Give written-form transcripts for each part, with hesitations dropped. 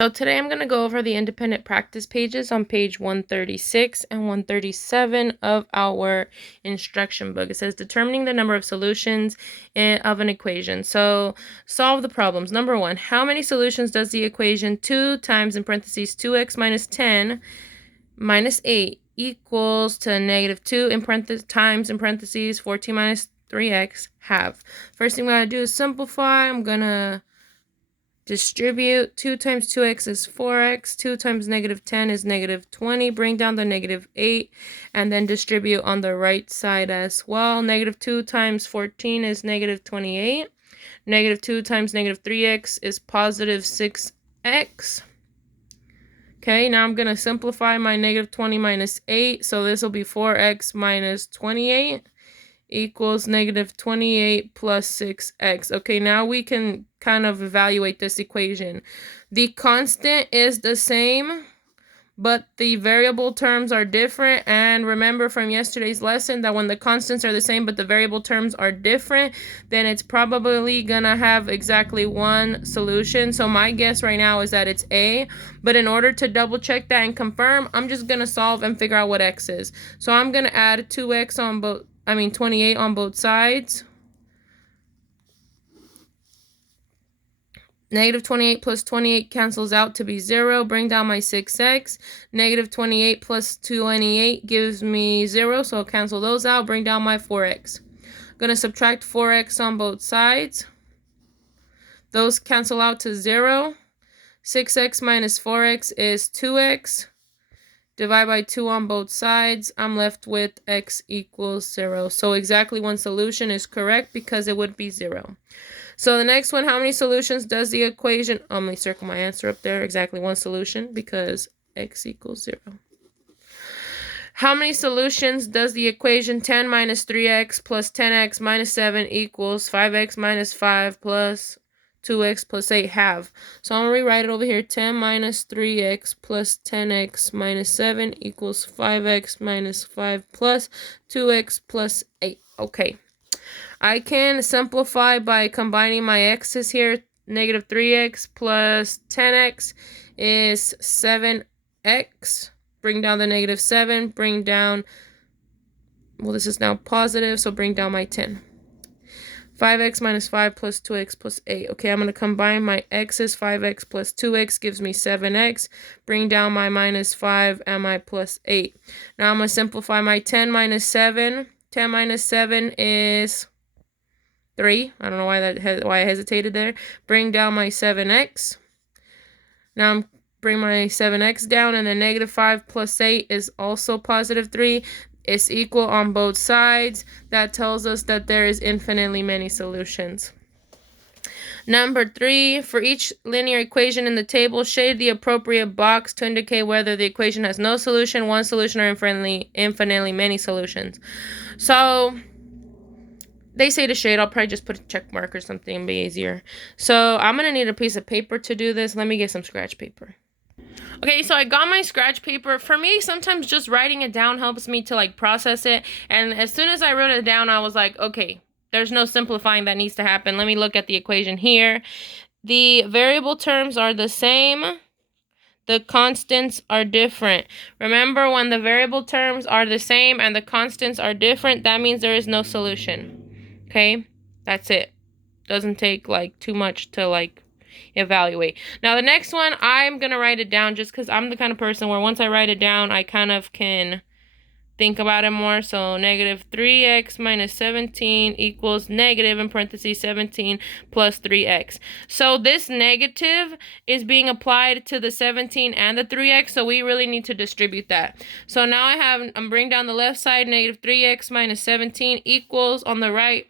So today I'm going to go over the independent practice pages on page 136 and 137 of our instruction book. It says determining the number of solutions of an equation. So solve the problems. Number 1, how many solutions does the equation 2 times in parentheses 2x minus 10 minus 8 equals to negative 2 in parentheses times in parentheses 14 minus 3x have? First thing I'm going to do is simplify. I'm going to distribute. 2 times 2x is 4x. 2 times negative 10 is negative 20. Bring down the negative 8 and then distribute on the right side as well. Negative 2 times 14 is negative 28. Negative 2 times negative 3x is positive 6x. Okay, now I'm going to simplify my negative 20 minus 8. So this will be 4x minus 28 equals negative 28 plus 6x. Okay, now we can kind of evaluate this equation. The constant is the same, but the variable terms are different. And remember from yesterday's lesson that when the constants are the same but the variable terms are different, then it's probably gonna have exactly one solution. So my guess right now is that it's A, but in order to double check that and confirm, I'm just gonna solve and figure out what x is. So I'm gonna add 2x on both 28 on both sides. Negative 28 plus 28 cancels out to be 0. Bring down my 6x. Negative 28 plus 28 gives me 0, so I'll cancel those out. Bring down my 4x. I'm going to subtract 4x on both sides. Those cancel out to 0. 6x minus 4x is 2x. Divide by 2 on both sides. I'm left with x equals 0. So exactly one solution is correct because it would be 0. So the next one, how many solutions does the equation... let me circle my answer up there. Exactly one solution because x equals 0. How many solutions does the equation 10 minus 3x plus 10x minus 7 equals 5x minus 5 plus 2x plus 8 have? So I'm going to rewrite it over here. 10 minus 3x plus 10x minus 7 equals 5x minus 5 plus 2x plus 8. Okay. I can simplify by combining my x's here. Negative 3x plus 10x is 7x. Bring down the negative 7. Bring down... well, this is now positive, so bring down my 10. 5x minus 5 plus 2x plus 8. Okay, I'm going to combine my x's. 5x plus 2x gives me 7x. Bring down my minus 5 and my plus 8. Now I'm going to simplify my 10 minus 7. 10 minus 7 is 3. I don't know why I hesitated there. Bring down my 7x. Now I'm bring my 7x down, and then negative 5 plus 8 is also positive 3. It's equal on both sides. That tells us that there is infinitely many solutions. Number 3, for each linear equation in the table, shade the appropriate box to indicate whether the equation has no solution, one solution, or infinitely many solutions. So they say to shade. I'll probably just put a check mark or something and be easier. So I'm going to need a piece of paper to do this. Let me get some scratch paper. Okay, so I got my scratch paper. For me, sometimes just writing it down helps me to like process it. And as soon as I wrote it down, I was like, okay, there's no simplifying that needs to happen. Let me look at the equation here. The variable terms are the same. The constants are different. Remember, when the variable terms are the same and the constants are different, that means there is no solution. Okay, that's it. Doesn't take like too much to like evaluate. Now the next one, I'm gonna write it down just because I'm the kind of person where once I write it down, I kind of can think about it more. So negative 3x minus 17 equals negative in parentheses 17 plus 3x. So this negative is being applied to the 17 and the 3x, so we really need to distribute that. So now I'm bringing down the left side. Negative 3x minus 17 equals on the right.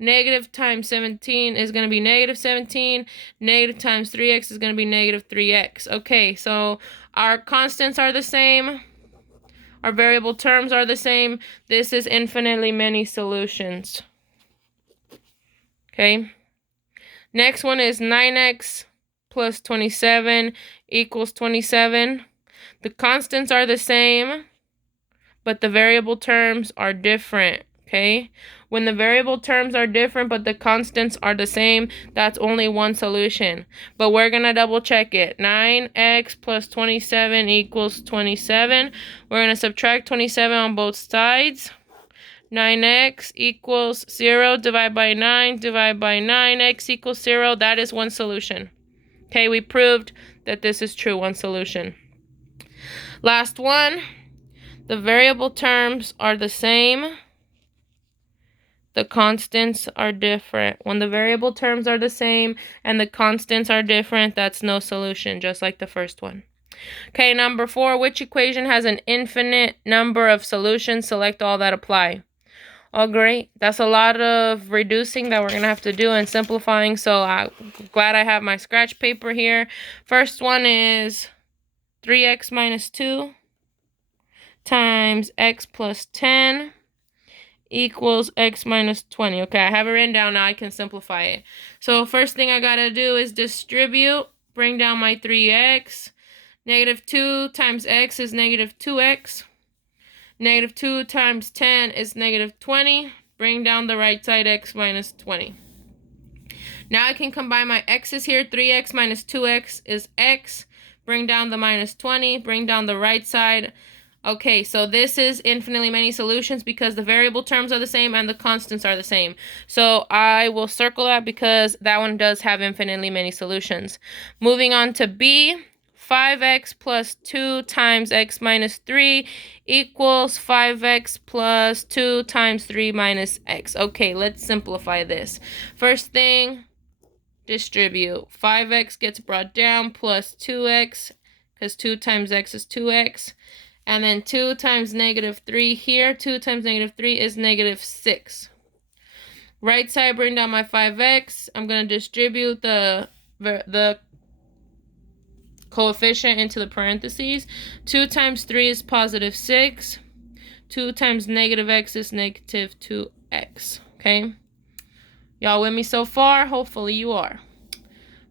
Negative times 17 is going to be negative 17. Negative times 3x is going to be negative 3x. Okay, so our constants are the same. Our variable terms are the same. This is infinitely many solutions. Okay. Next one is 9x plus 27 equals 27. The constants are the same, but the variable terms are different. Okay, when the variable terms are different but the constants are the same, that's only one solution. But we're going to double check it. 9x plus 27 equals 27. We're going to subtract 27 on both sides. 9x equals 0. Divide by 9. Divide by 9. X equals 0. That is one solution. Okay, we proved that this is true. One solution. Last one. The variable terms are the same. The constants are different. When the variable terms are the same and the constants are different, that's no solution, just like the first one. Okay, number 4, which equation has an infinite number of solutions? Select all that apply. Oh, great. That's a lot of reducing that we're going to have to do and simplifying, so I'm glad I have my scratch paper here. First one is 3x minus 2 times x plus 10 equals x minus 20. Okay, I have it written down. Now I can simplify it. So first thing I gotta do is distribute. Bring down my 3x. Negative 2 times x is negative 2x. Negative 2 times 10 is negative 20. Bring down the right side, x minus 20. Now I can combine my x's here. 3x minus 2x is x. Bring down the minus 20. Bring down the right side. Okay, so this is infinitely many solutions because the variable terms are the same and the constants are the same. So I will circle that because that one does have infinitely many solutions. Moving on to B, 5x plus 2 times x minus 3 equals 5x plus 2 times 3 minus x. Okay, let's simplify this. First thing, distribute. 5x gets brought down plus 2x because 2 times x is 2x. And then 2 times negative 3 here. 2 times negative 3 is negative 6. Right side, bring down my 5x. I'm going to distribute the coefficient into the parentheses. 2 times 3 is positive 6. 2 times negative x is negative 2x. Okay? Y'all with me so far? Hopefully you are.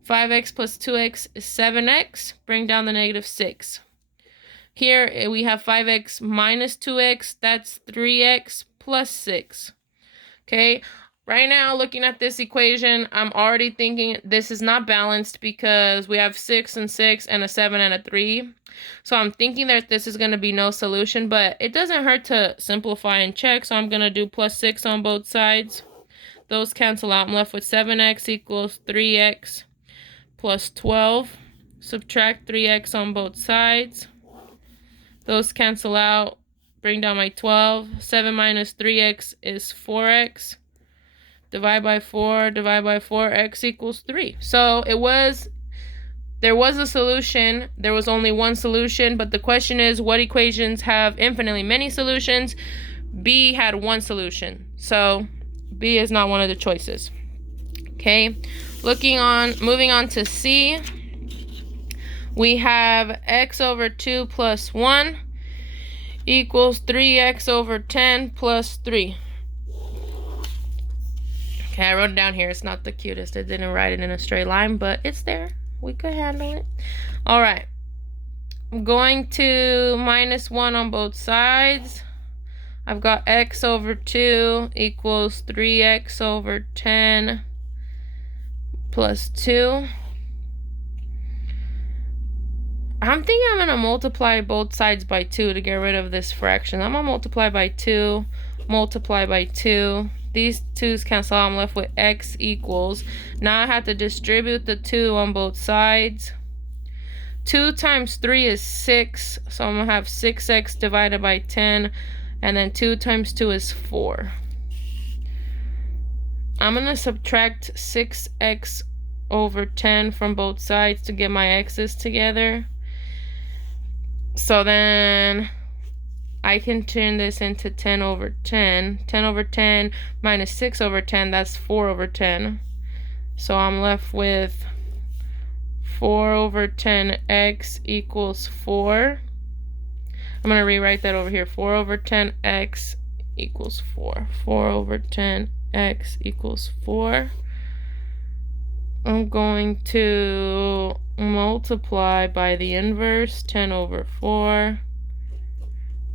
5x plus 2x is 7x. Bring down the negative 6. Here we have 5x minus 2x. That's 3x plus 6. Okay, right now looking at this equation, I'm already thinking this is not balanced because we have 6 and 6 and a 7 and a 3. So I'm thinking that this is going to be no solution, but it doesn't hurt to simplify and check. So I'm going to do plus 6 on both sides. Those cancel out. I'm left with 7x equals 3x plus 12. Subtract 3x on both sides. Those cancel out. Bring down my 12. 7 minus 3x is 4x. Divide by 4. Divide by 4. X equals 3. So there was a solution. There was only one solution. But the question is, what equations have infinitely many solutions? B had one solution. So B is not one of the choices. Okay. Moving on to C. We have x over 2 plus 1 equals 3x over 10 plus 3. Okay, I wrote it down here. It's not the cutest. I didn't write it in a straight line, but it's there. We could handle it. All right. I'm going to minus 1 on both sides. I've got x over 2 equals 3x over 10 plus 2. I'm thinking I'm going to multiply both sides by 2 to get rid of this fraction. I'm going to multiply by 2, multiply by 2. These 2's cancel out. I'm left with x equals. Now I have to distribute the 2 on both sides. 2 times 3 is 6. So I'm going to have 6x divided by 10. And then 2 times 2 is 4. I'm going to subtract 6x over 10 from both sides to get my x's together. So then I can turn this into 10 over 10. 10 over 10 minus 6 over 10, that's 4 over 10. So I'm left with 4 over 10x equals 4. I'm going to rewrite that over here. 4 over 10x equals 4. 4 over 10x equals 4. I'm going to multiply by the inverse, 10 over 4.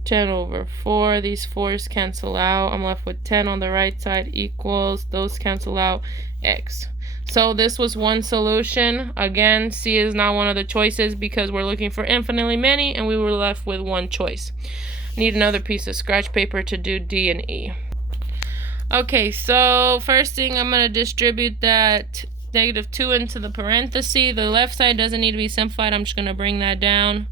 10 over 4. These 4's cancel out. I'm left with 10 on the right side equals, those cancel out, x. So this was one solution. Again, C is not one of the choices because we're looking for infinitely many and we were left with one choice. Need another piece of scratch paper to do D and E. Okay, so first thing, I'm going to distribute that -2 into the parenthesis. The left side doesn't need to be simplified. I'm just going to bring that down.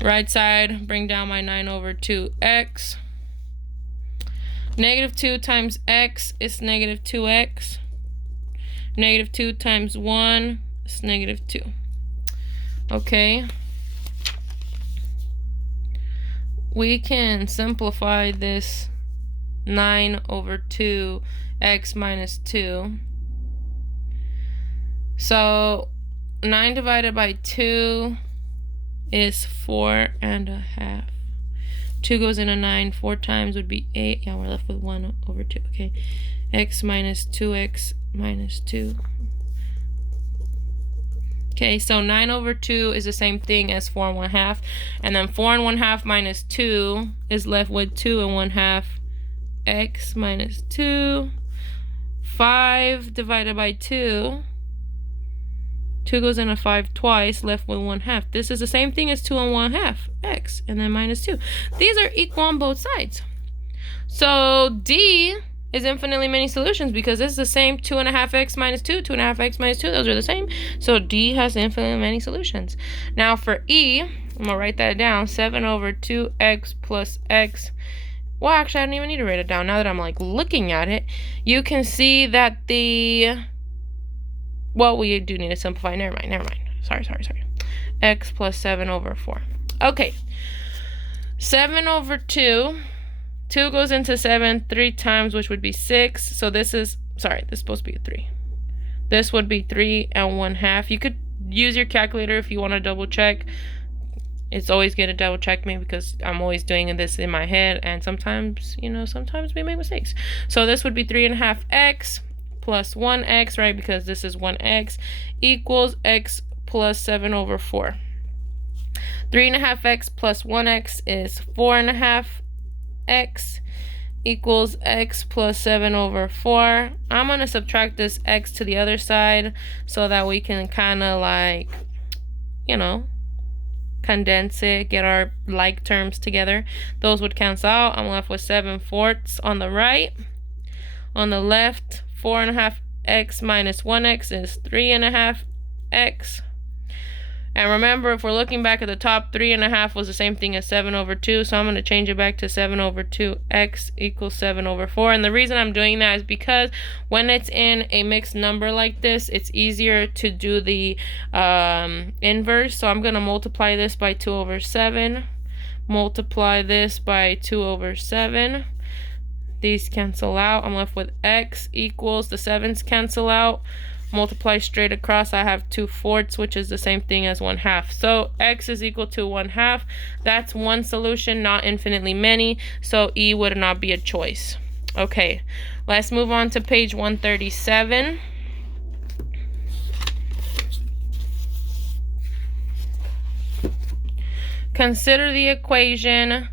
Right side, bring down my 9 over 2x. -2 times x is -2x. -2 times 1 is -2. Okay. We can simplify this 9 over 2x minus 2. So 9 divided by 2 is 4.5. 2 goes into 9. 4 times would be 8. Yeah, we're left with 1 over 2. Okay. X minus 2x minus 2. Okay, so 9 over 2 is the same thing as 4.5. And then 4.5 minus 2 is left with 2.5 x minus 2. 5 divided by 2. 2 goes into 5 twice, left with 1/2. This is the same thing as 2.5 x, and then minus 2. These are equal on both sides. So D is infinitely many solutions because this is the same 2.5x minus 2, 2.5x minus 2. Those are the same. So D has infinitely many solutions. Now for E, I'm going to write that down. 7 over 2x plus x. Well, actually, I don't even need to write it down. Now that I'm like looking at it, you can see that well, we do need to simplify. Never mind. Sorry. X plus 7 over 4. Okay. 7 over 2. 2 goes into 7 3 times, which would be 6. So this is, sorry, this is supposed to be a 3. This would be 3.5. You could use your calculator if you want to double check. It's always good to double check me because I'm always doing this in my head. And sometimes, sometimes we make mistakes. So this would be 3.5x. plus 1x, right, because this is 1x, equals x plus 7 over 4. 3.5x plus 1x is 4.5x equals x plus 7 over 4. I'm going to subtract this x to the other side so that we can kind of like, condense it, get our like terms together. Those would cancel out. I'm left with 7/4 on the right. On the left, 4.5x minus 1x is 3.5x. And remember, if we're looking back at the top, 3.5 was the same thing as 7 over 2. So I'm going to change it back to 7 over 2x equals 7 over 4. And the reason I'm doing that is because when it's in a mixed number like this, it's easier to do the inverse. So I'm going to multiply this by 2 over 7. Multiply this by 2 over 7. These cancel out. I'm left with x equals, the 7's cancel out. Multiply straight across, I have 2/4, which is the same thing as 1/2. So x is equal to 1/2. That's one solution, not infinitely many. So E would not be a choice. Okay, let's move on to page 137. Consider the equation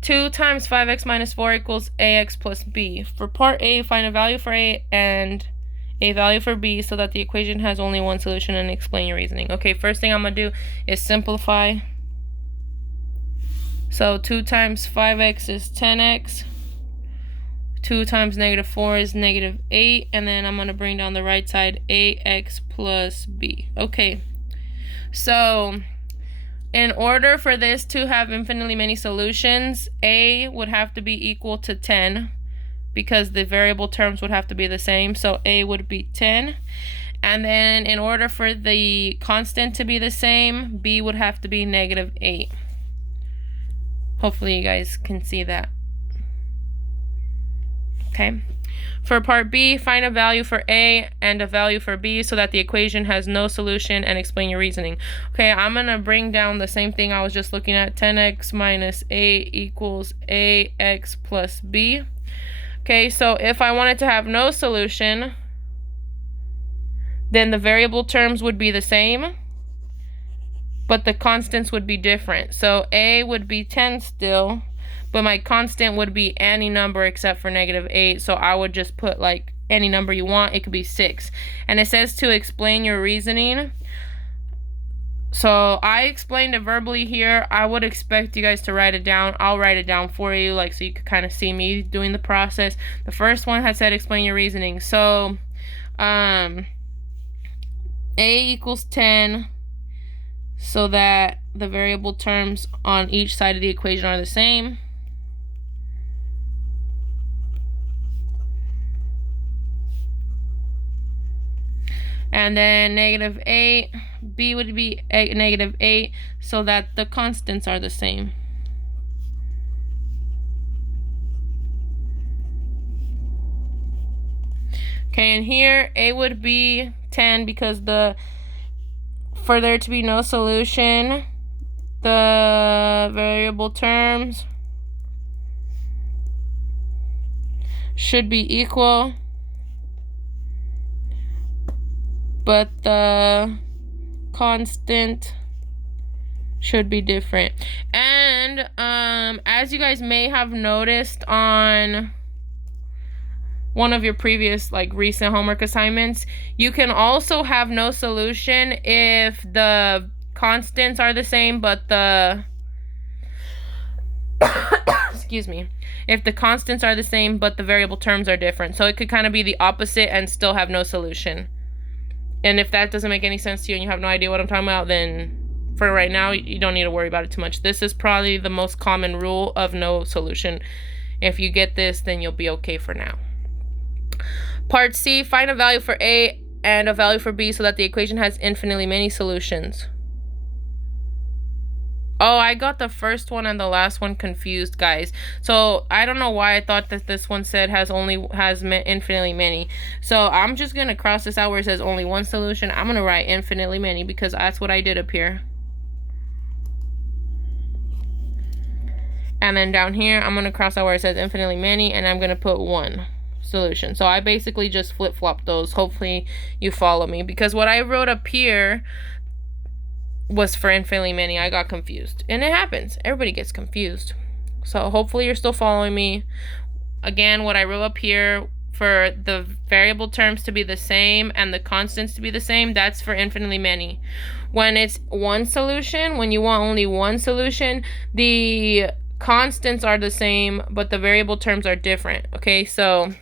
2 times 5x minus 4 equals ax plus b. For part A, find a value for A and a value for b so that the equation has only one solution and explain your reasoning. Okay, first thing I'm going to do is simplify. So 2 times 5x is 10x. 2 times -4 is -8. And then I'm going to bring down the right side, ax plus b. Okay, so in order for this to have infinitely many solutions, A would have to be equal to 10 because the variable terms would have to be the same. So A would be 10. And then in order for the constant to be the same, B would have to be -8. Hopefully you guys can see that. Okay. For part B, find a value for A and a value for B so that the equation has no solution and explain your reasoning. Okay, I'm going to bring down the same thing I was just looking at. 10x minus A equals AX plus B. Okay, so if I wanted to have no solution, then the variable terms would be the same. but the constants would be different. So A would be 10 still, but my constant would be any number except for -8. So I would just put like any number you want. It could be 6. And it says to explain your reasoning. So I explained it verbally here. I would expect you guys to write it down. I'll write it down for you, like, so you could kind of see me doing the process. The first one had said explain your reasoning. So A equals 10 so that the variable terms on each side of the equation are the same. And then -8, B would be -8 so that the constants are the same. Okay, and here A would be 10 because for there to be no solution, the variable terms should be equal, but the constant should be different. And as you guys may have noticed on one of your previous, like, recent homework assignments, you can also have no solution if the constants are the same, but the excuse me, if the constants are the same, but the variable terms are different. So it could kind of be the opposite and still have no solution. And if that doesn't make any sense to you and you have no idea what I'm talking about, then for right now, you don't need to worry about it too much. This is probably the most common rule of no solution. If you get this, then you'll be okay for now. Part C, find a value for A and a value for B so that the equation has infinitely many solutions. Oh, I got the first one and the last one confused, guys. So I don't know why I thought that this one said has infinitely many. So I'm just going to cross this out where it says only one solution. I'm going to write infinitely many because that's what I did up here. And then down here, I'm going to cross out where it says infinitely many, and I'm going to put one solution. So I basically just flip-flop those. Hopefully you follow me, because what I wrote up here was for infinitely many. I got confused, and it happens. Everybody gets confused. So hopefully you're still following me. Again, what I wrote up here for the variable terms to be the same and the constants to be the same, that's for infinitely many. When it's one solution, when you want only one solution, the constants are the same, but the variable terms are different. Okay, so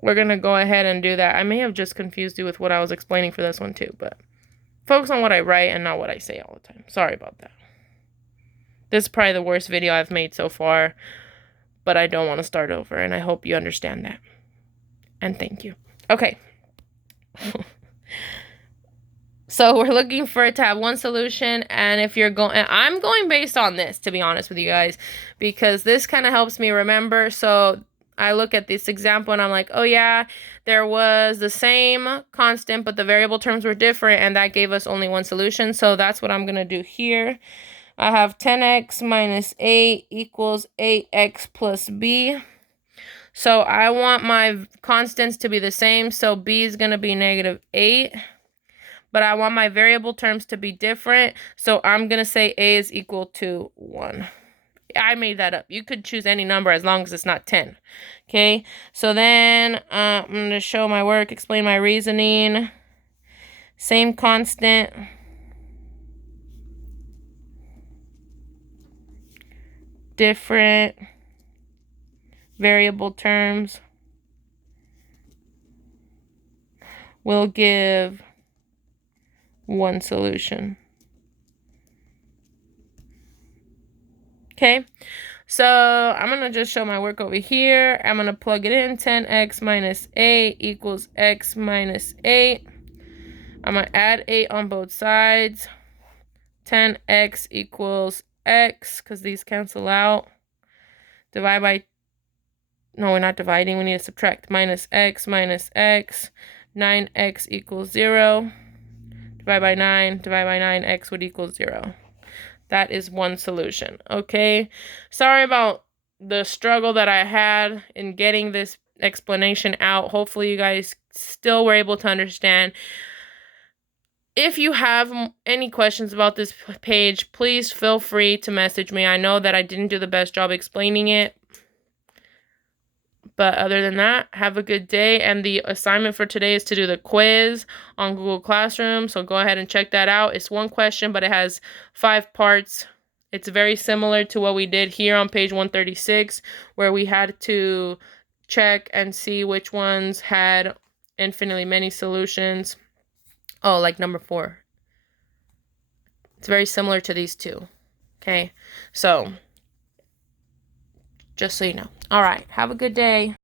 we're going to go ahead and do that. I may have just confused you with what I was explaining for this one too, but focus on what I write and not what I say all the time. Sorry about that. This is probably the worst video I've made so far, but I don't want to start over, and I hope you understand that. And thank you. Okay. So we're looking for it to have one solution, and if you're going, and I'm going based on this, to be honest with you guys, because this kind of helps me remember. So I look at this example and I'm like, oh yeah, there was the same constant, but the variable terms were different, and that gave us only one solution. So that's what I'm going to do here. I have 10x minus 8 equals 8x plus b. So I want my constants to be the same, so b is going to be -8. But I want my variable terms to be different, so I'm going to say a is equal to 1. I made that up. You could choose any number as long as it's not 10. Okay, so then I'm going to show my work, explain my reasoning. Same constant. Different variable terms will give one solution. Okay, so I'm going to just show my work over here. I'm going to plug it in. 10x minus 8 equals x minus 8. I'm going to add 8 on both sides. 10x equals x, because these cancel out. Divide by, no, we're not dividing. We need to subtract. Minus x. 9x equals 0. Divide by 9, x would equal 0. That is one solution, okay? Sorry about the struggle that I had in getting this explanation out. Hopefully you guys still were able to understand. If you have any questions about this page, please feel free to message me. I know that I didn't do the best job explaining it. But other than that, have a good day. And the assignment for today is to do the quiz on Google Classroom. So go ahead and check that out. It's one question, but it has 5 parts. It's very similar to what we did here on page 136, where we had to check and see which ones had infinitely many solutions. Oh, like number 4. It's very similar to these two. Okay, so just so you know. All right, have a good day.